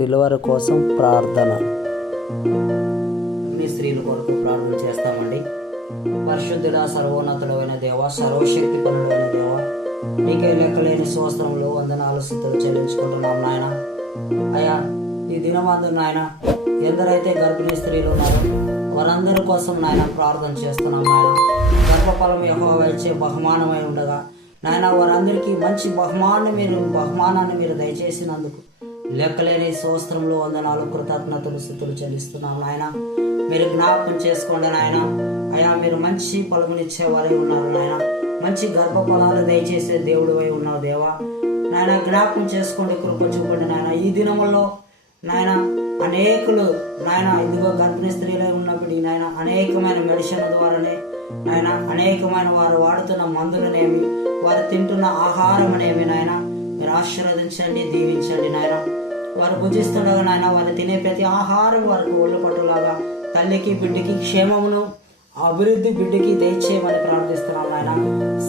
Delivery కోసం ప్రార్థన. అన్ని స్త్రీల కొరకు ప్రార్థన చేస్తామండి. పరిశుద్ధుడ, సర్వోన్నతుడైన దేవ, సర్వశక్తి పరుడైన దేవ, నీకే లెక్కలేని స్తోత్రములు, వందనాలు, స్తుతులు చెల్లించుకుంటున్నాం నాయన. అయ్యా, ఈ దినమందు నాయన ఎందరైతే గర్భిణీ స్త్రీలు ఉన్నారో వారందరి కోసం నాయన ప్రార్థన చేస్తున్నాం నాయన. గర్భఫలం యెహోవా ఇచ్చే బహుమానమై ఉండగా నాయన వారందరికీ మంచి బహుమానాన్ని మీరు దయచేసినందుకు లెక్కలేని స్తోత్రములు, వందనాలు, కృతజ్ఞతలు, స్తుతులు చెల్లిస్తున్నాం నాయన. మీరు జ్ఞాపకం చేసుకోండి నాయన. అయ్యా, మీరు మంచి ఫలమునిచ్చేవారే ఉన్నారు నాయన. మంచి గర్భఫలాలు దయచేసే దేవుడు అయి ఉన్నావు దేవా. నాయన జ్ఞాపకం చేసుకోండి, కృప చూపండి నాయన. ఈ దినముల్లో నాయన అనేకులు నాయన ఇదిగో గర్భిణీ స్త్రీలై ఉన్నప్పుడు నాయన అనేకమైన మెడిసిన్ ద్వారానే నాయన అనేకమైన వారు వాడుతున్న మందులనేమి, వారు తింటున్న ఆహారం అనేమి నాయన మీరు ఆశీర్వదించండి, దీవించండి నాయన. వారు భుజిస్తుండగా నాయన వారు తినే ప్రతి ఆహారం వారికి ఒళ్ళు పట్టులాగా తల్లికి బిడ్డకి క్షేమమును అభివృద్ధి బిడ్డకి దయచేయమని ప్రార్థిస్తున్నాం నాయన.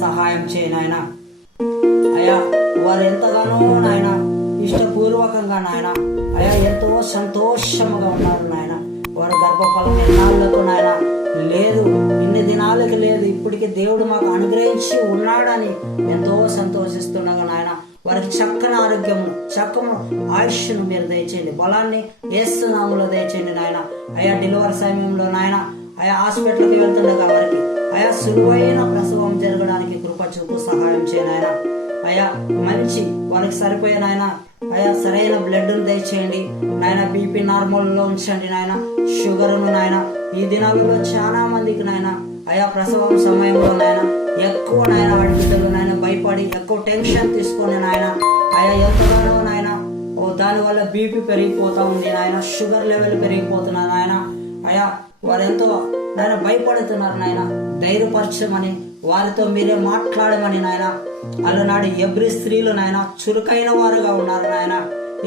సహాయం చేయ నాయన. అయ్యా, వారు ఎంతగానో నాయన ఇష్టపూర్వకంగా నాయన అయ్యా ఎంతో సంతోషముగా ఉన్నారు నాయన. వారు గర్భఫలం ఎన్నాళ్ళకు నాయన లేదు, ఇన్ని దినాలకి లేదు, ఇప్పటికి దేవుడు మాకు అనుగ్రహించి ఉన్నాడని ఎంతో సంతోషిస్తుండగా నాయన వారికి చక్కని ఆరోగ్యము, చక్కని ఆయుష్ను మీరు దయచేయండి, బలాన్ని యేసు నామములో దయచేయండి నాయన. అయ్యా, డెలివరీ సమయంలో నాయన అయా హాస్పిటల్కి వెళ్తుండగా వారికి అయా సులువైన ప్రసవం జరగడానికి కృప చూపు సహాయం చేయనాయన. అయా మంచి వారికి సరిపోయే నాయన అయా సరైన బ్లడ్ను దయచేయండి నాయన. బీపీ నార్మల్లో ఉంచండి నాయన. షుగర్ను నాయన ఈ దినాలలో చాలా మందికి నాయన అయా ప్రసవం సమయంలో నాయన ఎక్కువ నాయన వాడి బిడ్డలు నాయన భయపడి ఎక్కువ టెన్షన్ తీసుకొని నాయన అయా ఎంతగానో నాయన దానివల్ల బీపీ పెరిగిపోతా ఉంది నాయన, షుగర్ లెవెల్ పెరిగిపోతున్నా నాయన. అయా వారు ఎంతో నాయన భయపడుతున్నారు నాయన. ధైర్యపరచమని వారితో మీరే మాట్లాడమని నాయన. అలనాడు ఎబ్రి స్త్రీలు నాయన చురుకైన వారుగా ఉన్నారు నాయన.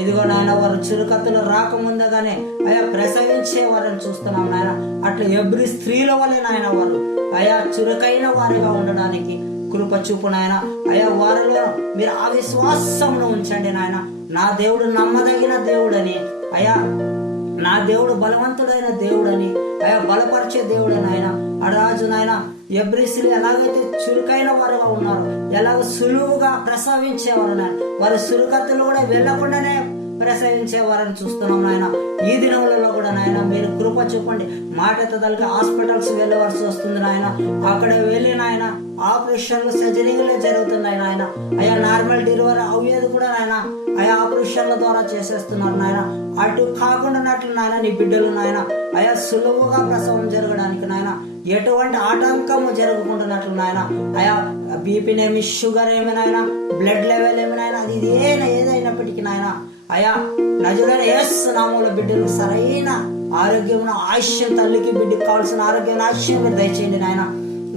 ఇదిగో నాయన వారు చురుకత్తులు రాకముందుగానే అయా ప్రసవించే వారిని చూస్తున్నాం నాయన. అట్లా ఎబ్రి స్త్రీల వల్లే నాయన వారు అయా చురుకైన వారిగా ఉండడానికి కృప చూపు నాయన. అయా వారిలో మీరు ఆ విశ్వాసంలో ఉంచండి నాయన. నా దేవుడు నమ్మదగిన దేవుడని, అయా నా దేవుడు బలవంతుడైన దేవుడని, అయా బలపరిచే దేవుడని ఆయన అడరాజు నాయన. ఎబ్రిస్లు ఎలాగైతే చురుకైన వారుగా ఉన్నారు, ఎలాగ సులువుగా ప్రసవించేవారు నాయన, వారి సురుకత్తులు కూడా వెళ్లకుండానే ప్రసవించేవారని చూస్తున్నాం నాయన. ఈ దినములలో కూడా నాయన మీరు కృప చూపండి. మాట తదలికి హాస్పిటల్స్ వెళ్ళవలసి వస్తుంది నాయన. అక్కడ వెళ్ళి నాయన ఆపరేషన్లు సర్జరీలే జరుగుతున్నాయి నాయన. అయా నార్మల్ డెలివరీ అయ్యేది కూడా నాయన అయా ఆపరేషన్ల ద్వారా చేసేస్తున్నారు నాయన. అటు కాకుండా నాయన నీ బిడ్డలు నాయన అయా సులువుగా ప్రసవం జరగడానికి నాయన ఎటువంటి ఆటంకము జరగకుండానట్లు నాయన. అయా బీపీనేమి, షుగర్ ఏమి నాయన, బ్లడ్ లెవెల్ ఏమి నాయన, అది ఏదైనప్పటికీ నాయన అయా నజరుడైన యేసు నామములో బిడ్డలకు సరైన ఆరోగ్యమును, ఆయుష్యం, తల్లికి బిడ్డకు కావాల్సిన ఆరోగ్యాన్ని ఆయుష్యం మీరు దయచేయండి నాయన.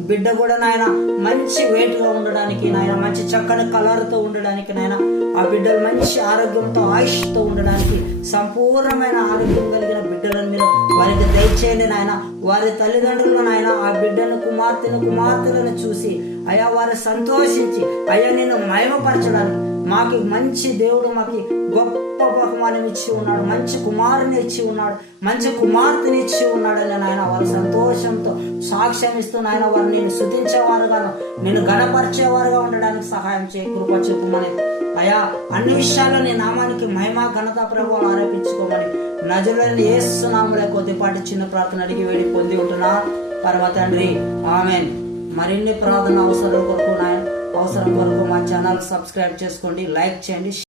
బిడ్డ కూడా నాయన మంచి వెయిట్ గా ఉండడానికి నాయన, మంచి చక్కని కలర్ తో ఉండడానికి నాయన, ఆ బిడ్డలు మంచి ఆరోగ్యంతో ఆయుష్తో ఉండడానికి సంపూర్ణమైన ఆరోగ్యం కలిగిన బిడ్డలను మీరు వారికి దయచేయండి నాయన. వారి తల్లిదండ్రులు నాయన ఆ బిడ్డను కుమార్తెలను చూసి అయా వారు సంతోషించి అయ్యా నేను మహిమపరచడానికి మాకు మంచి దేవుడు మాకు గొప్ప బహుమానం ఇచ్చి ఉన్నాడు, మంచి కుమారుని ఇచ్చి ఉన్నాడు, మంచి కుమార్తెని ఇచ్చి ఉన్నాడని నాయన వారు సంతోషంతో సాక్ష్యం ఇస్తూ నాయన వారు నేను స్తుతించేవారుగాను, నేను గణపరిచేవారుగా ఉండడానికి సహాయం చేయ కృప చూపమని. అయా అన్ని విషయాల్లో నీ నామానికి మహిమ, ఘనత, ప్రభువులు ఆరోపించుకోమని నజరుడైన యేసు నామములో కొద్దిపాటి చిన్న ప్రార్థన అడిగి వేడి పొంది ఉంటున్నా పరమ తండ్రి, ఆమేన్. మరిన్ని ప్రార్థన అవసరం కొరకు మా ఛానల్ సబ్స్క్రైబ్ చేసుకోండి, లైక్ చేయండి.